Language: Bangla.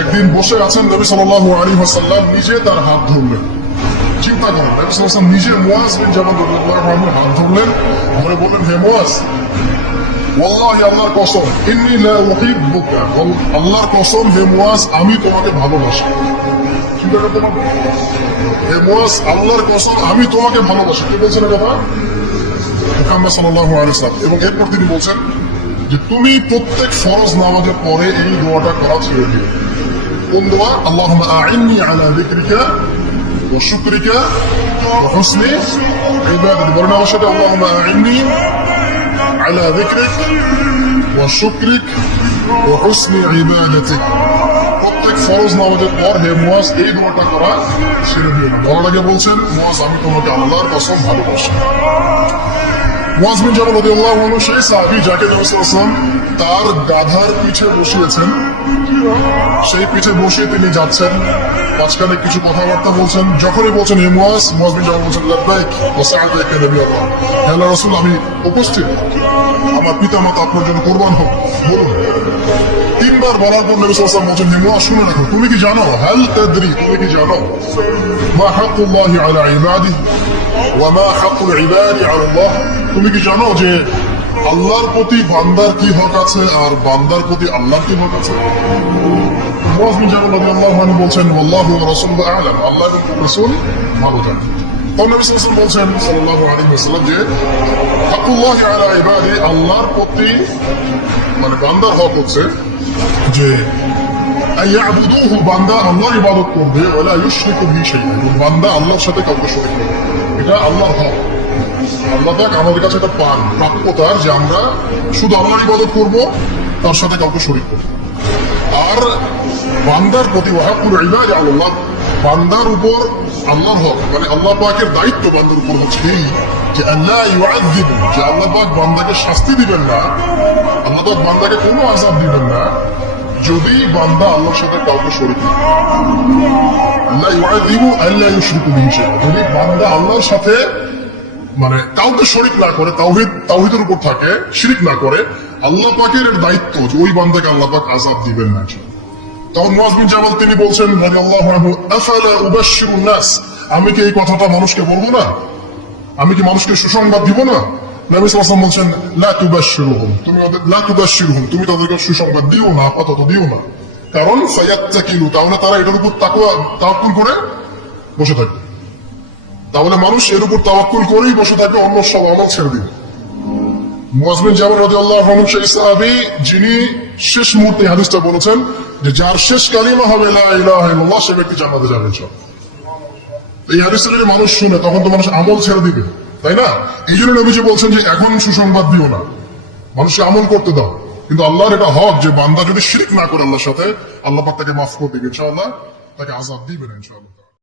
একদিন বসে আছেন নবী নিজে তার হাত ধরলেন। চিন্তা করেন, নবী নিজে আনহু হাত ধরলেন ধরে বললেন, হে আমি তোমাকে ভালোবাসি। কে বলছেন কথা এবং এরপর তিনি বলছেন যে তুমি প্রত্যেক ফরজ নামাজের পরে এই দোয়াটা করা ছেড়ে দিও। কোন দোয়া? আল্লাহুম্মা আইন্নি আলা যিকরিকা ওয়া শুকরিকা ওয়া হুসনি ইবাদাতি। বলেন আমার সাথে, আল্লাহুম্মা আইন্নি আলা যিকরিক ওয়া শুকরিক ওয়া হুসনি প্রত্যেক ফরজ নামাজের পর হে মুয়াজ, এই দোয়াটা করা ছেড়ে দিও না। বলার বলছেন? মুয়াজ, আমি তোমাকে আল্লাহর কসম ভালোবাসি। মুয়াজ বিন রাদিয়াল্লাহু আনহু সেই সাহাবী যাকে নবী সাল্লাল্লাহু তার গাধার পিঠে বসিয়েছেন। সেই পিঠে বসিয়ে তিনি যাচ্ছেন। মাঝখানে কিছু কথাবার্তা বলছেন। যখনই বলছেন, হে মুয়াজ মুয়াজ জামাল বলছেন, লাব্বাইক ওয়া সাআদাকা নবী আল্লাহ। হে রাসূল, আমি উপস্থিত। আমার পিতামাতা আপনার জন্য কোরবান হোক। বলুন। তিনবার বলার পর নবী সাল্লাল্লাহু বলছেন, হে মুয়াজ, শুনে রাখো। তুমি কি জানো? হাল তাদরি, তুমি কি জানো? মা আলা ইবাদিহি। ওয়ামা হাকুল ইবাদি আল্লাহ তুমি কি জানো যে আল্লাহর প্রতি বান্দার কি হক আছে আর বান্দার প্রতি আল্লাহর কি হক আছে? বলছেন আল্লাহ রসুল আলম। আল্লাহ রসুল ভালো জানেন। তখন নবী সাল্লাম বলছেন সাল্লাহ আলী সাল্লাম যে হাকুল্লাহ আলা ইবাদি, আল্লাহর প্রতি মানে বান্দার হক হচ্ছে যে ইয়াবুদুহু, বান্দা আল্লাহর ইবাদত করবে, ওয়ালা ইউশরিকু বিহি বান্দা আল্লাহর সাথে কাউকে শরীক করবে না এটা আল্লাহর হক। আল্লাহ পাক আমাদের কাছে একটা পান প্রাপ্যতার যে আমরা শুধু ইবাদত তার সাথে কাউকে আর বান্দার প্রতি ওয়াহাকুল আল্লাহ, বান্দার উপর আল্লাহর হক মানে আল্লাহ পাকের দায়িত্ব বান্দার উপর হচ্ছে এই যে আল্লাহ ইউআযিব, যে আল্লাহ পাক বান্দাকে শাস্তি দিবেন না, আল্লাহ পাক বান্দাকে কোনো আযাব দিবেন না যদি বান্দা আল্লাহর সাথে কাউকে শরীক আল্লাহ আল্লাহ যদি বান্দা আল্লাহর সাথে মানে কাউকে শরিক না করে, তাওহিদ, তাওহিদের উপর থাকে, শিরিক না করে, আল্লাহ পাকের দায়িত্ব যে ওই বান্দাকে আল্লাহ পাক আজাব দিবেন না তখন মুয়াজ বিন জামাল তিনি বলছেন আফালা উবাশশিরুন নাস? আমি কি এই কথাটা মানুষকে বলব না? আমি কি মানুষকে সুসংবাদ দিব না? নবী বলছেন তুমি তুমি তাদেরকে সুসংবাদ দিও না, আপাতত দিও না। কারণ তাহলে তারা এটার উপর তাওয়াক্কুল করে বসে থাকবে। তাহলে মানুষ এর উপর তাওয়াক্কুল করেই বসে থাকবে, অন্য সব আমল ছেড়ে দিবে। যিনি শেষ মুহূর্তে হাদিসটা বলেছেন যে যার শেষ কালিমা হবে, লা ইলাহা ইল্লাল্লাহ সে ব্যক্তি জান্নাতে যাবে এই হাদিসটা যদি মানুষ শুনে, তখন তো মানুষ আমল ছেড়ে দিবে। তাই না? এই জন্য নবীজি বলছেন যে এখন সুসংবাদ দিও না। মানুষকে আমল করতে দাও। কিন্তু আল্লাহর এটা হক যে বান্দা যদি শিরিক না করে আল্লাহর সাথে, আল্লাহ তাকে মাফ করে দিবে ইনশাআল্লাহ, তাকে আজাদ দিবেন ইনশাআল্লাহ।